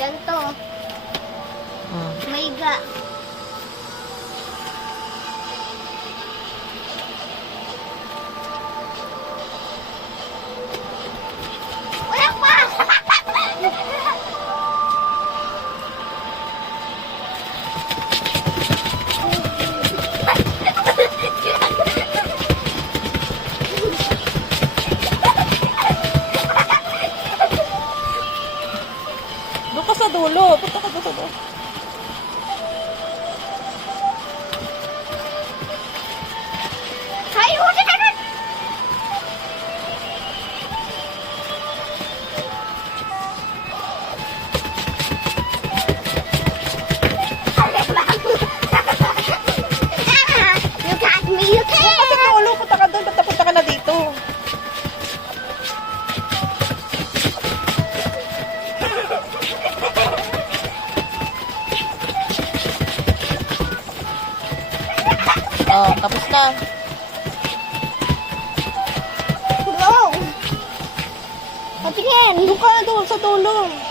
Ganito. Maiga. Wala pa! Doon ka sa dulo. Punta ka doon sa dulo. Ay, huli ka na! You got me, you Doon ka can! sa dulo. Punta ka doon. Punta ka na dito. Oh, tapos na. Wow! Patingin! Doon ka doon sa dulo.